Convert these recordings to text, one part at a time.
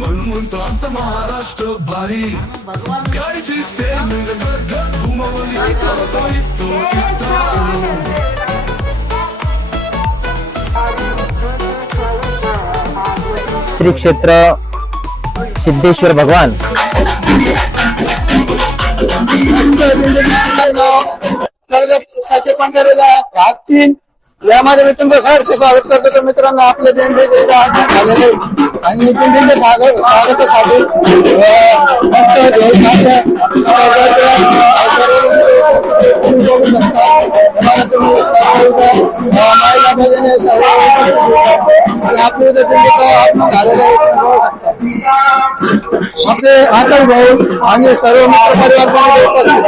म्हणून म्हणतो आमचा महाराष्ट्र भारी. गाडीची घुमवली करतो इतो इतो श्री क्षेत्र सिद्धेश्वर भगवान. भाग तीन यामध्ये मी तुमचं सहर्ष स्वागत करतो तर मित्रांनो आपल्या दिंडीचे झालेले आणि दिंडीच्या स्वागत स्वागतासाठी अं, मस्त ढोल तुम्ही बघू शकता. आपले आतंक भाऊ आणि सर्व उपस्थित आहेत.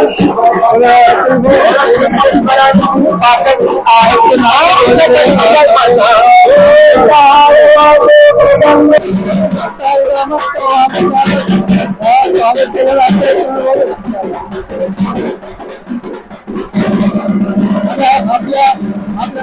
आपल्या आपल्या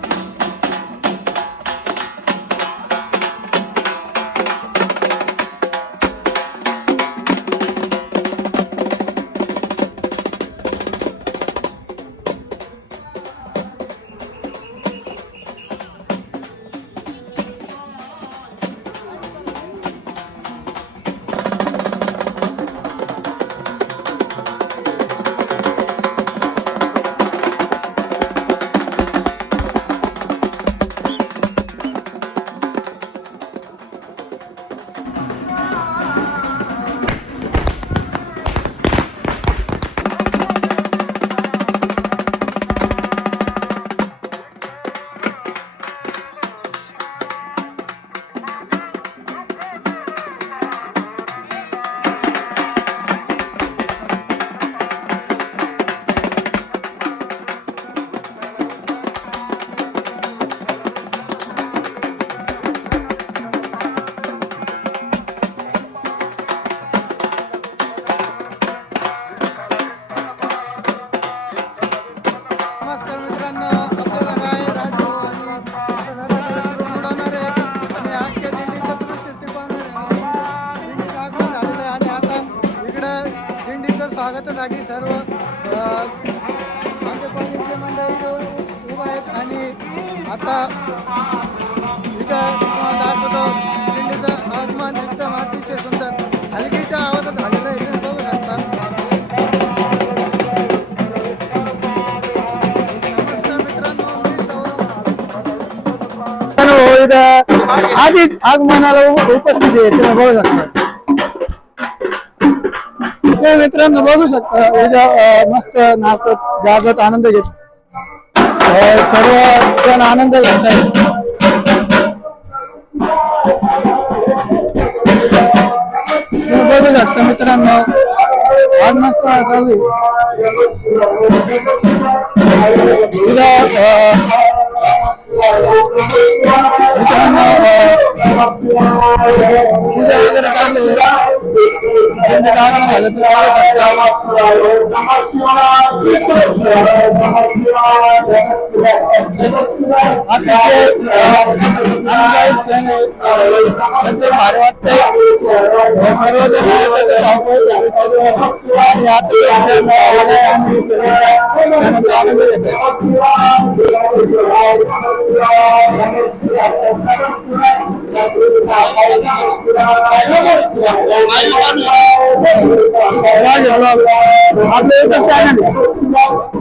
आधीच आगमनाला उपस्थित आहे तुम्ही बघू शकता. ते मित्रांनो बघू शकता उद्या मस्त नाचत गाजत आनंद घेत. सर्व जण आनंद घेत बघू शकता मित्रांनो आज मस्त चालू मित्रांनो अं, पूजा वगैरे चालू आहे. त्यांचं गाणं झालं तर बघू शकता. अतिशय अं, आनंददायक क्षण आहे. एकदम भारी वाटतंय. सर्वजण एकत्र धावपळ आणि आता आलाय आणि त्यानंतर आनंद घेतोय. আপনার vlog.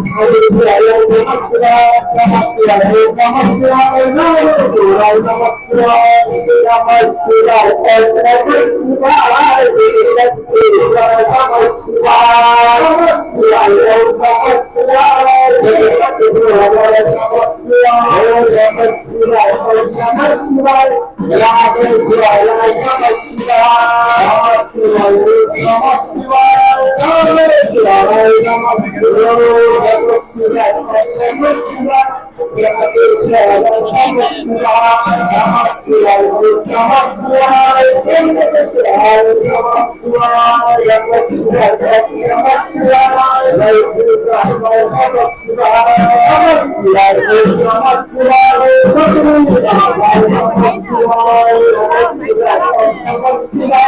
आपलं Thank you.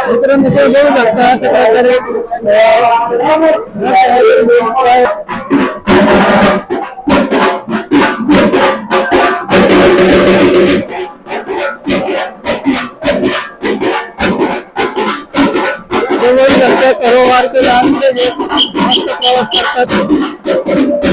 मित्रांनो ते बघू शकता अशा प्रकारे सर्व वारकरी आनंद घेत प्रवास करतात.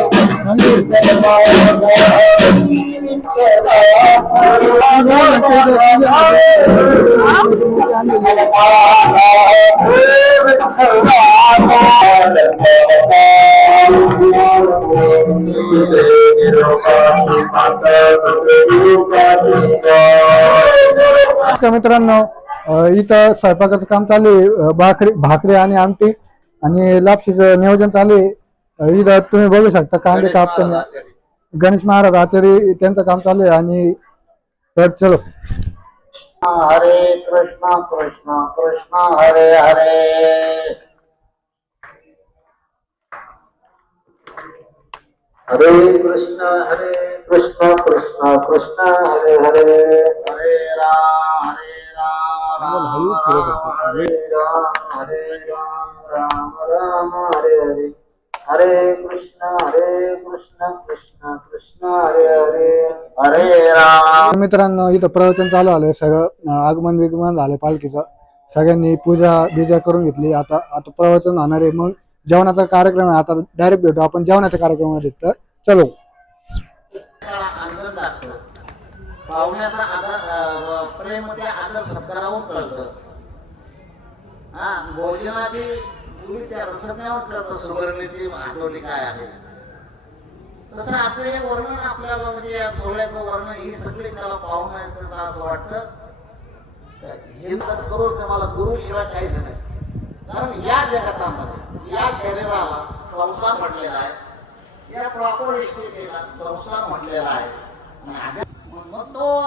मित्रांनो इथं स्वयंपाकाचं काम चालू आहे. भाकरी भाकरी आणि आमटी आणि लापशीचं नियोजन चालू आहे. इथं तुम्ही बघू शकता कांदे कापताना. गणेश महाराज आचार्य त्यांचं काम चालू आहे आणि तर चलो. हरे कृष्ण कृष्ण कृष्ण हरे हरे. हरे कृष्ण हरे कृष्ण कृष्ण कृष्ण हरे हरे. हरे राम हरे राम राम राम हरे राम हरे राम राम राम हरे हरे. हरे कृष्ण हरे कृष्ण कृष्ण कृष्ण हरे हरे. हरे राम. मित्रांनो इथं प्रवचन चालू आलंय. सगळं आगमन बिगमन झालंय पालखीचं. सगळ्यांनी पूजा बिजा करून घेतली. आता आता प्रवचन होणार आहे. मग जेवणाचा कार्यक्रम आहे. आता डायरेक्ट भेटू. आपण जेवणाच्या कार्यक्रमामध्ये तर चलो. दाखव पाहुण्याचा आदर प्रेम ते आदर सत्कारावून कळतं. हा भोजनाची तुम्ही त्या रसज्ञावर करत सुवर्णीची आठवणी काय आहे? तसं आजचं हे वर्णन आपल्याला म्हणजे या सोहळ्याचं वर्णन ही सगळी त्याला पाहून आहे तर असं वाटतं. हे तर करूच नाही मला गुरुशिवाय काहीच नाही. कारण या जगतामध्ये या शरीराला संसार म्हटलेला आहे. या प्रॉपर इस्टेटीला संसार म्हटलेला आहे. मग तो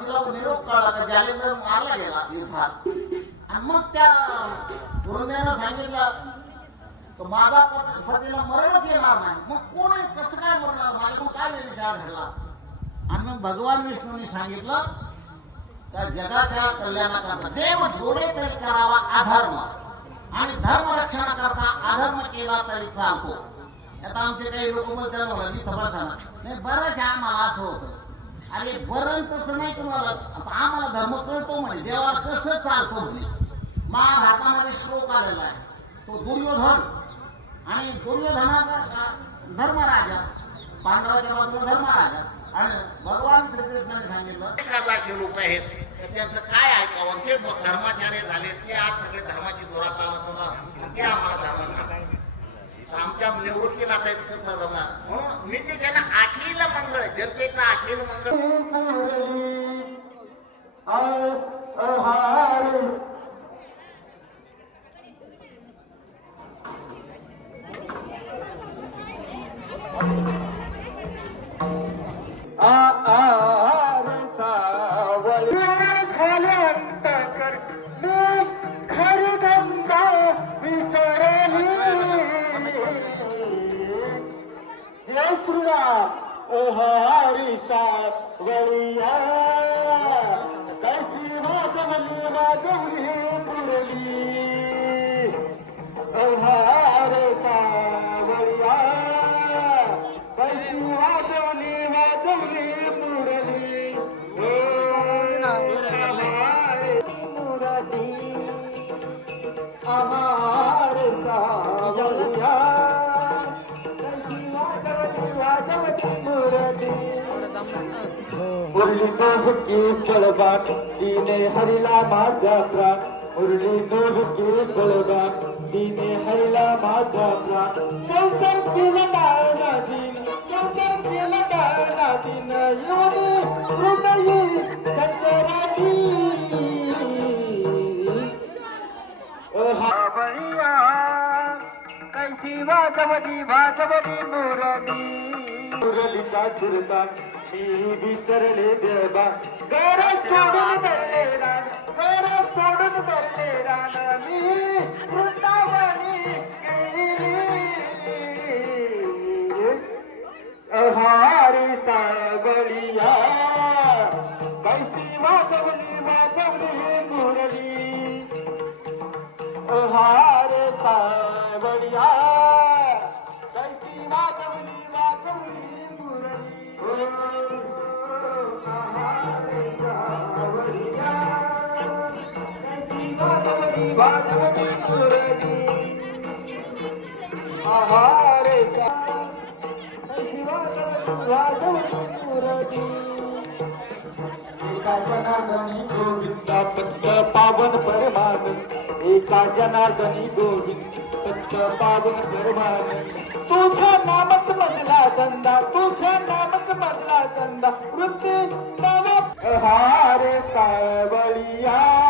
तिला निरोप कळला का मारला गेला युद्धात आणि मग त्या गुरुदेवानं सांगितलं तर माझा पत- पतीला मरणच येणार नाही. मग कोण कसं काय मरणार? माझ्याकडून काय नाही विचार घडला आणि मग भगवान विष्णूंनी सांगितलं त्या जगाच्या कल्याणाकरता देव जोडे तरी करावा अधर्म. आणि धर्म रक्षणाकरता अधर्म केला तरी चालतो. आता आमचे काही लोक बोलतात मला इथं बसा नाही बरंच आहे आम्हाला असं होतं. अरे बरं तसं नाही तुम्हाला. आता आम्हाला धर्म कळतो म्हणे. देवाला कसं चालतो म्हणे? महाभारतामध्ये श्लोक आलेला आहे. तो दुर्योधन आणि दुर्योधनाचा धर्मराजा पांडवाच्या बाजूला धर्मराजा आणि भगवान श्रीकृष्णाने सांगितलं एखादाशे लोक आहेत तर त्यांचं काय ऐकावं? ते धर्माचार्य झाले ते आज सगळे धर्माची धुरा चालत होता. ते आम्हाला धर्म सांगायचे आमच्या निवृत्तीला आता इतकं जमणार म्हणून मी जे त्यांना अखिल मंगळ जनतेचं अखिल मंगळ. मुरली दोघी फळबाग तिने हरिला माझा प्राण मुरली दोघी फळबाग तिने हरिला माझा प्राण संसार केला डाळ नादीन संसार केला डाळ नादीन योनी हृदयी बळिया कैसी वाजवली वाजवली मुरली। मुरलीचा सुरता मी विसरले देवा. घर सोडून पावन परमानंद एका जनार्दनी गोविंद पावन तुझ्या नामच मधला चंदा तुझ्या नामच मधला चंदा वृत्ती नव हारे सावळिया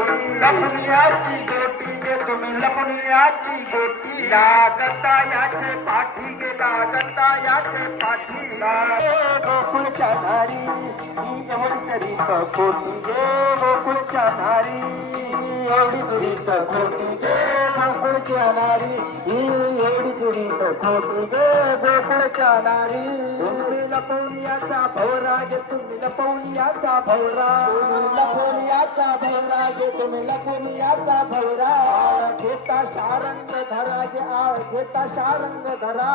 लपनियाची गोटी गे तुम्ही लपनियाची गोटी. लागता याचे पाठी गे लागता याचे पाठी गोकुळच्या नारी ही एवढी तरी सकोटी गे गोकुळच्या नारी एवढी तरी सकोटी गे गोकुळच्या नारी ही गोकुळच्या नारी तुम्ही लपवण्याचा भवराज तुम्ही लपवण्याचा भवरा लपवण्याचा भवराज तुम्ही लपवण्याचा भवरा घेता शारंग धराज आळ घेता शारंग धरा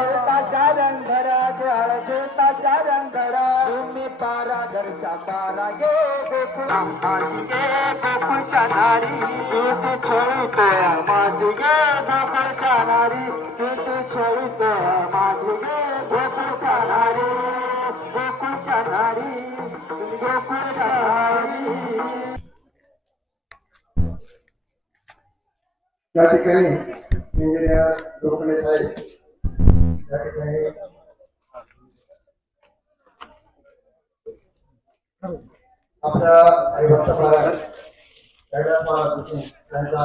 घेता शारंग धराज आळ घेता शारंग धरा तुम्ही पाराधरचा पारा गे गोकुळच्या नारी माझी गे गोकुळच्या नारी टिटी खेळीत माधुरे गोकुळच्या नारी गोकुळच्या नारी गोकुळच्या नारी या ठिकाणी इंजिनियर लोखंडे आपल्या आईबाचा त्यांचा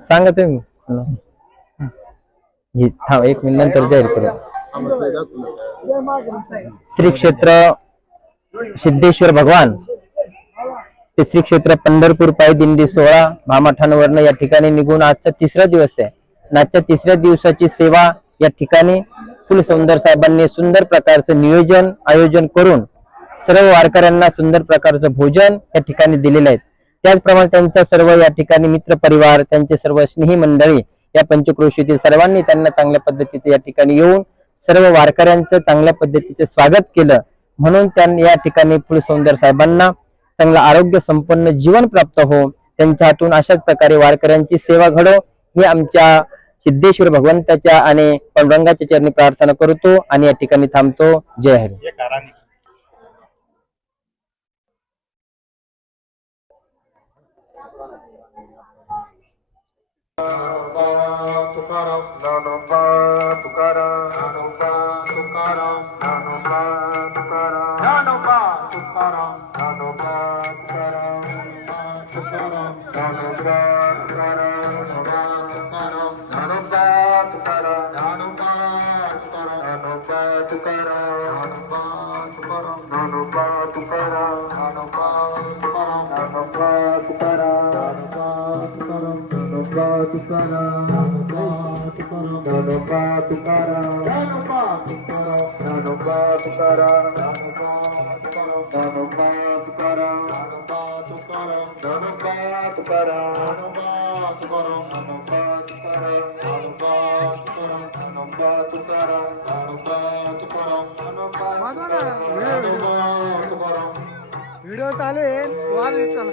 सांगा तुम्ही थांब एक मिनिट नंतर जाहीर करू. श्री क्षेत्र सिद्धेश्वर भगवान. ते श्री क्षेत्र पंढरपूर पायी दिंडी सोहळा भामाठाणवरनं या ठिकाणी निघून आजचा तिसरा दिवस आहे. आणि आजच्या तिसऱ्या दिवसाची सेवा या ठिकाणी फुलसुंदर साहेबांनी सुंदर प्रकारचं नियोजन आयोजन करून सर्व वारकऱ्यांना सुंदर प्रकारचं भोजन या ठिकाणी दिलेलं आहे. त्याचप्रमाणे त्यांचा सर्व या ठिकाणी मित्र परिवार त्यांचे सर्व स्नेही मंडळी या पंचक्रोशीतील सर्वांनी त्यांना चांगल्या पद्धतीचे या ठिकाणी येऊन सर्व वारकऱ्यांचं चांगल्या पद्धतीचे स्वागत केलं. म्हणून त्यांनी या ठिकाणी फुलसौंदर साहेबांना चांगलं आरोग्य संपन्न जीवन प्राप्त हो. त्यांच्या हातून अशाच प्रकारे वारकऱ्यांची सेवा घडो. ही आमच्या सिद्धेश्वर भगवंताच्या आणि पांडुरंगाच्या चरणी प्रार्थना करतो आणि या ठिकाणी थांबतो. जय हरी. तुकाराम ज्ञानोबा तुकाराम ज्ञानोबा तुकाराम ज्ञानोबा तुकाराम ज्ञानोबा तुकाराम ज्ञानोबा तुकाराम तुकाराम ज्ञानोबा तुकाराम ज्ञानोबा तुकाराम ज्ञानोबा तुकाराम ज्ञानोबा तुकाराम ज्ञानोबा तुकाराम ज्ञानोबा तुकाराम ज्ञानोबा तुकाराम ज्ञानोबा तुकाराम ज्ञानोबा तुकाराम ज्ञानोबा तुकाराम ज्ञानोबा तुकाराम ज्ञानोबा तुकाराम ज्ञानोबा तुकाराम ज्ञानोबा तुकाराम ज्ञानोबा तुकाराम ज्ञानोबा तुकाराम ज्ञानोबा तुकाराम ज्ञानोबा तुकाराम ना, व्हिडिओ चालू आहे. येत चला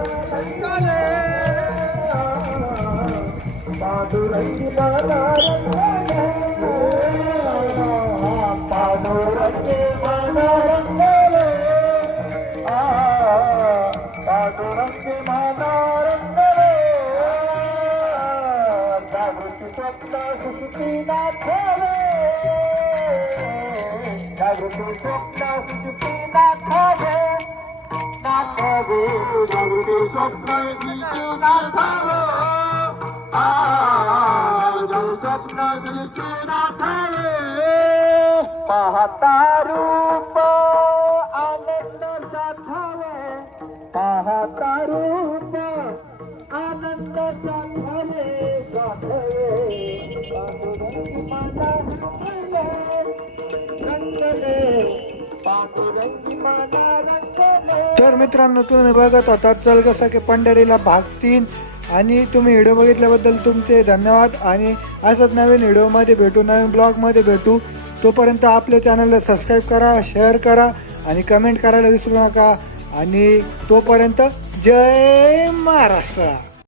रंगला पांडुरंगी माना रंगले पाहता रूप आनंद साठावे पाहता रूप आनंद साठावे साठावे पांडुरंगी रंगले पांडुरंगी रंगले तर मित्रांनो तुम्ही बघत होता चल कसं की पंढरीला भाग तीन. आणि तुम्ही व्हिडिओ बघितल्याबद्दल तुमचे धन्यवाद. आणि असंच नवीन व्हिडिओमध्ये भेटू नवीन ब्लॉगमध्ये भेटू. तोपर्यंत आपल्या चॅनलला सबस्क्राईब करा शेअर करा आणि कमेंट करायला विसरू नका. आणि तोपर्यंत जय महाराष्ट्र.